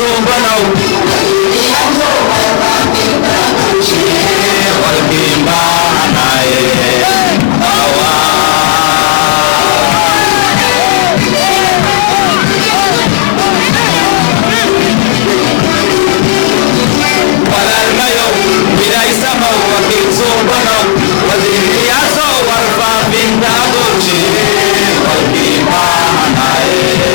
suubanow walkiin baahanaye walaalmayow wilaysamaw walkiin suubanow wasiiriyaasoo warfaafinta bulshee walkiin baahanaye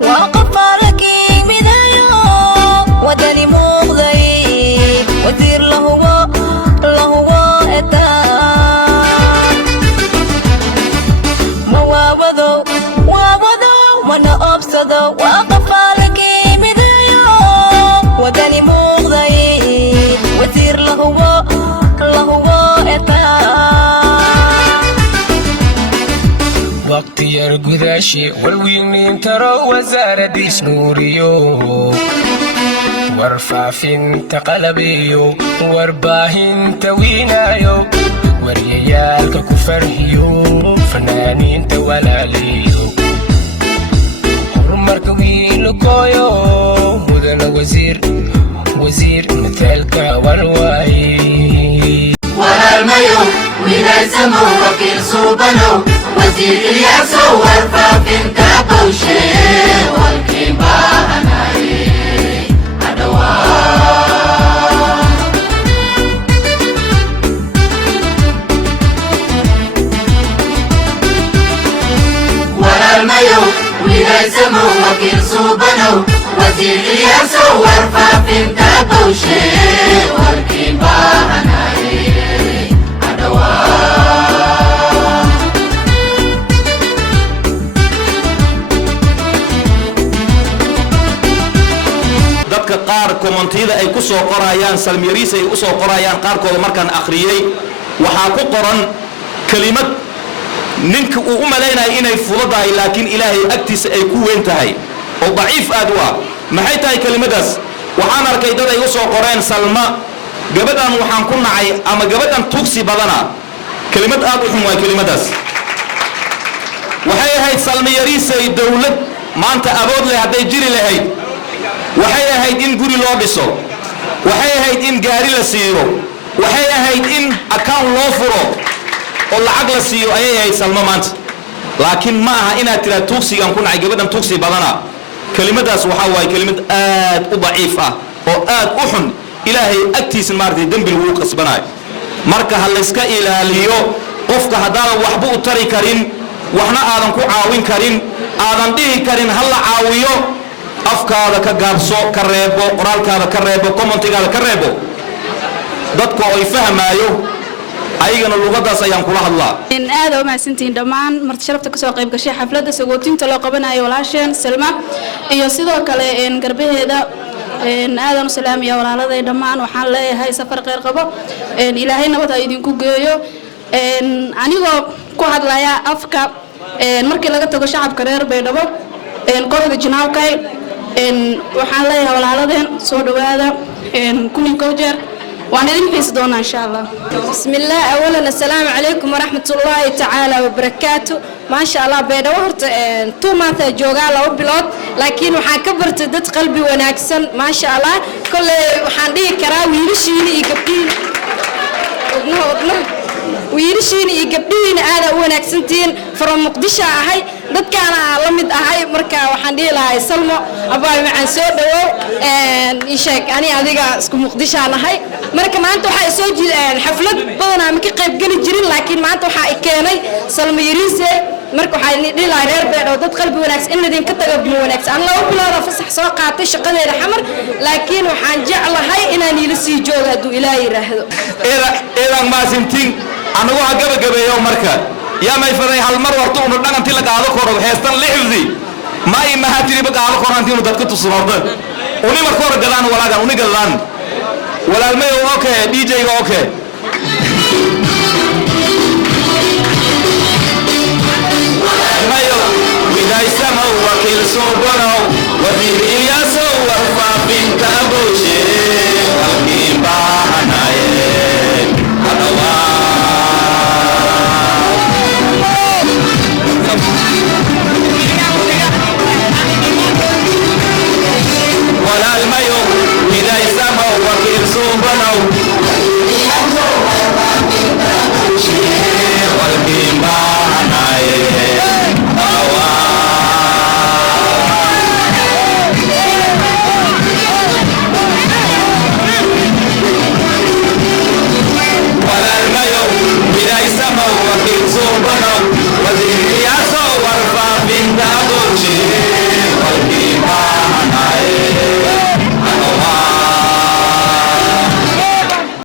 وقفاركي مدايو ودني مغضي وزير له إتا مواوضو وانا أبصدو وقفاركي مدايو ودني مغضي وزير له إتا وقت يرقداشي والوينين ترى وزارة ديس نوريو وارفع فين تقلبيو وارباهين توينايو وريالك كفرهيو فنانين توالاليو حرمرك ويلو كويو مدن وزير مثلك والواي والميو ويلسمو وكيل صوبنو وزير الياسو وارفافين كابوشي والكين باهناي عدوا والميو ويلسمو وكيل صوبنو وزير الياسو وارفافين كابوشي والكين باهناي dadka qaar komentiyada ay ku soo qorayaan salmiyariis ay u soo qorayaan qaarkooda markaan akhriyay waxaa ku qoran kelimad ninka uu u malaynaya inay fududahay laakiin ilaahay agtiisa ay ku weyn tahay oo daciif aad u ah maxay tahay kelimadaas waxaan arkay dad ay u soo qoreen salma gabadhan waxaan ku nacay ama gabadhan tugsi badana kelimad aad u xun waa kelimadaas waxay ahayd salmiyariisay dawlad maanta abood leh hadday jiri lahayd waxay ahayd in guri loo dhiso waxay ahayd in gaari la siiyo waxay ahayd in account loo furo oo lacag la siiyo ayay ahayd salmo maanta laakiin ma aha inaad tiraa tugsigan ku nacay gabadhan tugsi badana kelimadaas waxaa waaye kelimad aad u daciif ah oo aad u xun ilaahay agtiisa maartay dambi lagu qasbanayo marka ha la iska ilaaliyo qofka haddaadan waxba u tari karin waxna aadan ku caawin karin aadan dhihi karin ha la caawiyo afkaada ka gaabso ka reebo qoraalkaada ka reebo commentigaada ka reebo dadku ay fahmaayo ayagana luqadaas ayaan kula hadlaa aad oo mahadsantihiin dhammaan marti sharafta kasoo qayb gashay xafladda sagootinta loo qabanayo walaasheen Salma iyo sidoo kale garbaheeda aadan u salaamiya walaaladay dhammaan waxaan leeyahay safar qeyr qabo ilaahay nabad ha idinku geeyo anigoo ku hadlaya afka markii laga tago shacabka reer Baydhabo kooxda jinaalkay waxaan leeyahay walaaladeen soo dhawaada kunin koojeer وانا نحس دونا ان شاء الله. بسم الله اولا السلام عليكم ورحمه الله تعالى وبركاته ما شاء الله بيدا ورت تو مانتا جوغا لو بلود لكن waxaan ka bartay dad qalbi wanaagsan ma sha Allah kale waxaan dhigi karaa wiilashiina iyo gabdhiina wiilashiina iyo gabdhiina aad u wanaagsantiin from Muqdisho ahay dadkaana la mid ahay marka waxaan dhihi lahaa Salmo abaay macaan soo dhawow sheeg ani adiga isku Muqdisho ahay marka maanta waxa soo jiiday xaflad badan aan ka qayb gali jirin laakiin maanta waxa ay keenay Salmo Yariise marka waxaan dhihi lahaa reer Beedow dad qalbi wanaagsan in idin ka tago wanaagsan aan loo bilaabo fasax soo qaatay shaqadeeda xamar laakiin waxaan jeclahay inaan ila sii joogo haduu Ilaahay yiraahdo eedan ma sintin anagu ha gabagabeeyo marka yaa may faray hal mar warto uu dhagantii la qaado koro heestan lixdi ma ay mahatiri ba qaado korantii uu dadka tusnoordo uni marka hor galaan walaagan uni galaan walaalmay okay DJ ga okay mayo widaysama wakiil soo baro wadiir ilyaso warfa binta abushi halkii baahanaye hadawa wilaysamo wakiil suubanow walkiin baahanaye walaalmayow wilaysamo wakiil suubanow